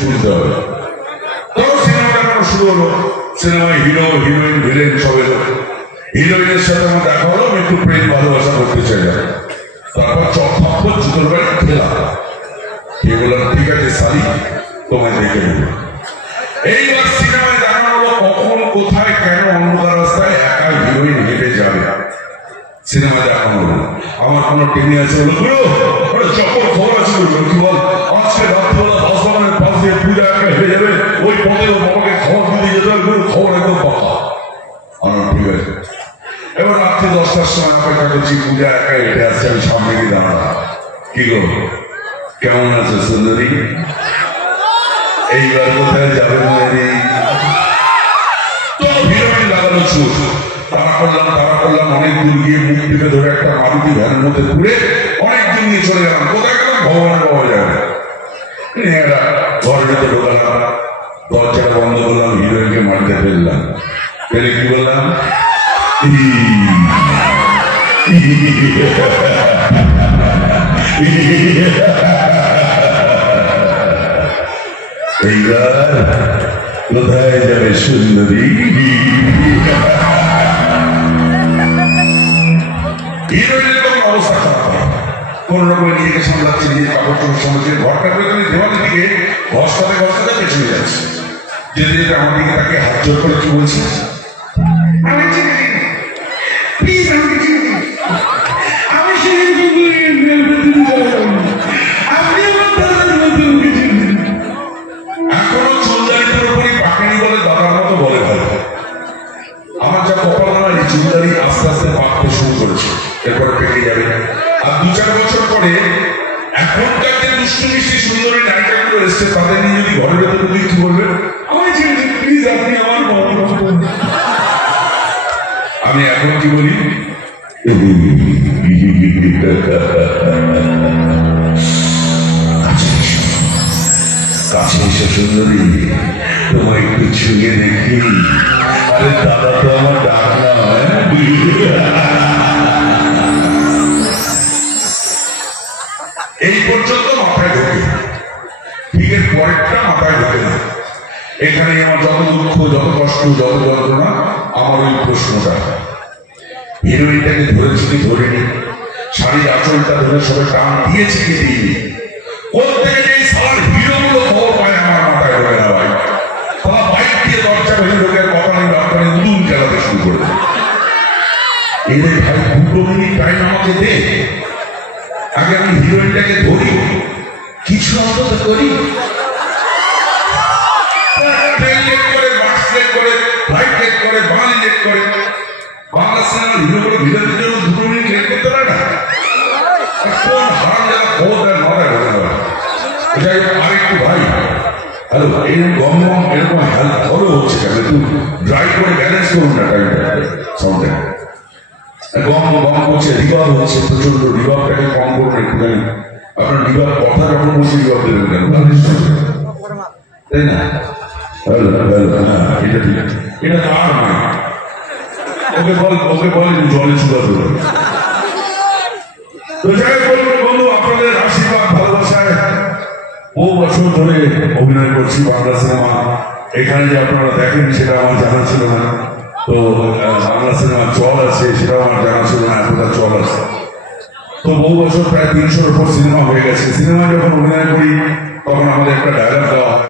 শুনতে হবে। তখন সিনেমাটা কেন শুরু হলো, সিনেমায় হিরো হিরোইন ভিলেন সব এলো। হিরোইনের সাথে আমার দেখা হলো, একটু প্রেম ভালোবাসা করতে চাইলাম। তারপর চক্র জুতোর বাড়ি খেলাম, খেয়ে বললাম ঠিক আছে সারি তোমায় দেখে নেব। এইবার সিনেমায় দেখানো হলো কখন কোথায় কেন অন্ধকার রাস্তায় একা হিরোইন হেঁটে যাবে। সিনেমা দেখানো হলো, আমার কোনো টেনে আছে হলো চক্র খবর আছে কি বল আজকে রাত্রিবেলা ভগবানের পাশ দিয়ে পূজা একা হেঁটে যাবে, ওই পথে বাবাকে খবর দিতে যেতে হবে, খবর একদম পাকা। আমার ঠিক আছে। এবার রাত্রি 10টার সময় অপেক্ষা করছি, পূজা একা হেঁটে আসছে, আমি সামনে গিয়ে দাঁড়ালাম। কি গো কেমন আছে সুন্দরী, এইবার কোথায় যাবে মেয়েরি? তো হিরোইন লাগানো চুপ, তারা করলাম অনেক দূর গিয়ে মুখ টিপে ধরে একটা মারুতি ভ্যানের মধ্যে ঘুরে অনেক দূর নিয়ে চলে গেলাম। কোথায় গেলাম ভগবানের পাওয়া যাবে না। ঘরের ভেতরে ঢোকালাম, দরজাটা বন্ধ করলাম, হিরোইনকে মারতে ফেললাম। ফেলে কি বললাম, এইবার কোথায় যাবে সুন্দরী? হিরোইনের কোনো অবস্থা খারাপ হয়, কোন রকমের নিজেকে সামলাচ্ছে, নিজের কাপড় চোপড় সামলাচ্ছে, ঘরটা করে দেওয়ালের দিকে ঘষতে পেছনে যাচ্ছে। যেতে যেতে আমার দিকে তাকে হাত জোর করে কি বলছে, এখনো চুলদারিদের উপরই পাকেনি বলে দাদার মতো বলে ভালো। আমার যা কপাল না, এই চুলদারি আস্তে আস্তে পাকতে শুরু করেছে, এরপরে পেকে যাবে। আর 2-4 বছর পরে এখনকার যে দুষ্টু মিষ্টি সুন্দরী নায়িকাগুলো এসছে, তাদের নিয়ে যদি ঘরের ভেতরে যদি কি বলবেন, আমার ছেলে প্লিজ আপনি আমার আমি এখন কি বলি, কাছে এসে সুন্দরী তোমায় একটু ছুঁয়ে দেখি। আরে দাদা তো আমার ডাক না হয়। এই পর্যন্ত মাথায় ঢোকে, ঠিক এর পরেরটা মাথায় ঢোকে না। এখানে আমার যত দুঃখ, যত কষ্ট, যত যন্ত্রণা, আমার ওই প্রশ্নটা হিরোইনটাকে ধরেছি কি ধরেনি, শাড়ির আঁচলটা ধরে সবাই টান দিয়েছে কি দিইনি, কোন থেকে যে সার হিরোগুলো খবর পায় আমার মাথায় ঢোকে না ভাই। তারা বাইক দিয়ে দরজা ভেঙে ঢোকে, কথা নেই বার্তা নেই, উদুম খেলাতে শুরু করে দেয়। এদের ভাই 2 মিনিট টাইম আমাকে দে, আগে আমি হিরোইনটাকে ধরি, কিছু অন্তত করি। ট্রেন লেট করে, বাস লেট করে, ফ্লাইট লেট করে, বাঙালি লেট করে। বাংলা সিনেমার হিরোগুলো ভিলেনের জন্য 2 মিনিট লেট করতে পারে না। কোন হারাম যারা খবর দেয় মাথায় ঢোকে না। যাই হোক আরেকটু ভাই, হ্যালো এরকম গম এরকম হেলথ ভালো হচ্ছে কেন, একটু ড্রাই করে ব্যালেন্স করুন না টাইমটা, সাউন্ডে গম করছে, রিভাব হচ্ছে প্রচন্ড, রিভাবটাকে কম করুন একটুখানি। আপনার রিভাব কথা যখন বলছে রিভাব দেবেন কেন, তাই না? এটা ঠিক, এটা তার নয়, ওকে বলেন জলে চুলা দেবেন। তো যাই বলবেন বন্ধু, আপনাদের আশীর্বাদ ভালোবাসায় বহু বছর ধরে অভিনয় করছি বাংলা সিনেমা। এখানে যে আপনারা দেখেন সেটা আমার জানা ছিল না, তো বাংলা সিনেমা চল আছে সেটা আমার জানা ছিল না, এতটা চল আছে। তো বহু বছর প্রায় 300-এর উপর সিনেমা হয়ে গেছে। সিনেমা যখন অভিনয় করি তখন আমাদের একটা ডায়লগ দেওয়া হয়।